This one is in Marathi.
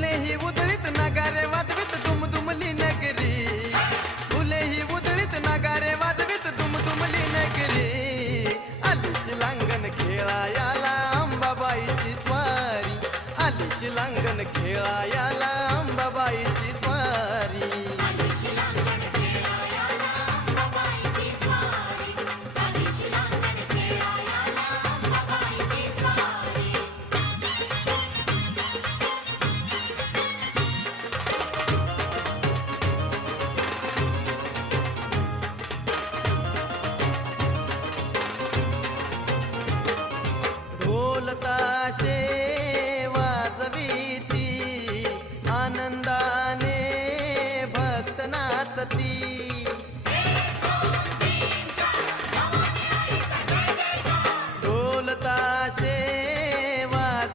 फुलेही उधळीत नगारे वाजवीत दुमदुमली नगरी. फुलेही उधळीत नगारे वाजवीत दुमदुमली नगरी. आली शिलांगण खेळायाला अंबाबाईची स्वारी. आली शिलांगण खेळायाला अंबाबाईची ಸತೀ